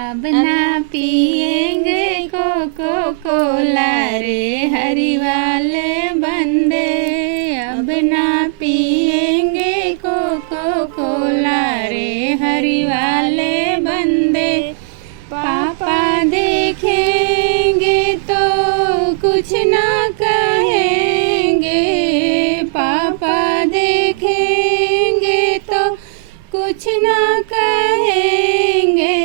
अब ना पिएंगे कोको कोला रे हरी वाले बंदे। अब ना पिएंगे कोको कोला रे हरी वाले बंदे। पापा देखेंगे तो कुछ ना कहेंगे। पापा देखेंगे तो कुछ ना कहेंगे।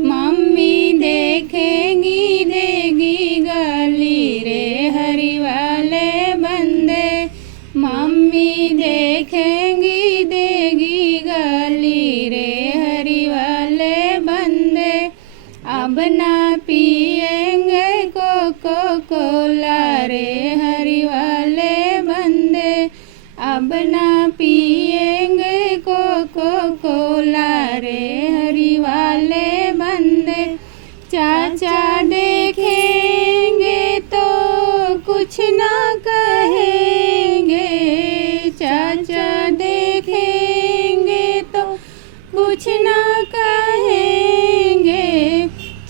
मम्मी देखेंगी देगी गाली रे हरी वाले बंदे। मम्मी देखेंगी देगी गाली रे हरी वाले बंदे। अब ना पिएंगे कोको कोला रे हरी वाले बंदे। अब ना पिएंगे कोको कोला रे हरी वाले बंदे। चाचा देखेंगे तो कुछ ना कहेंगे। चाचा देखेंगे तो कुछ ना कहेंगे।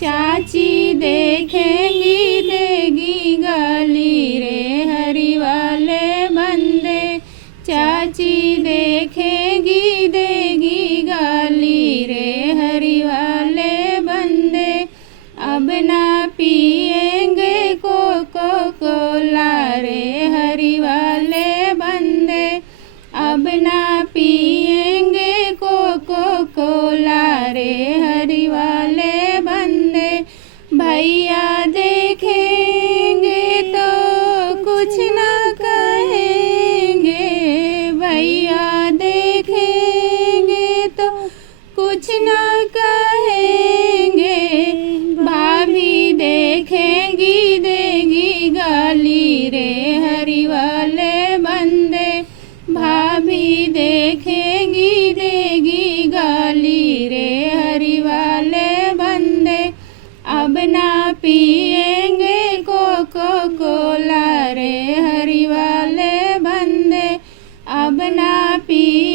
चाची देखेंगी देगी गाली रे हरी वाले बंदे। चाची देखेंगी देगी गाली रे हरी वाले बंदे। अब ना पिएंगे कोको कोला रे हरी वाले बंदे। अब ना पिएंगे कोको कोला रे हरी वाले बंदे। भैया देखेंगे तो कुछ ना कहेंगे। भैया देखेंगे तो कुछ ना कहेंगे। भाभी देखेंगी देगी गाली रे हरी वाले बंदे। भाभी देखेंगी देगी गाली रे हरी वाले बंदे। अब ना पिएंगे कोको कोला रे हरी वाले बंदे। अब ना पिएंगे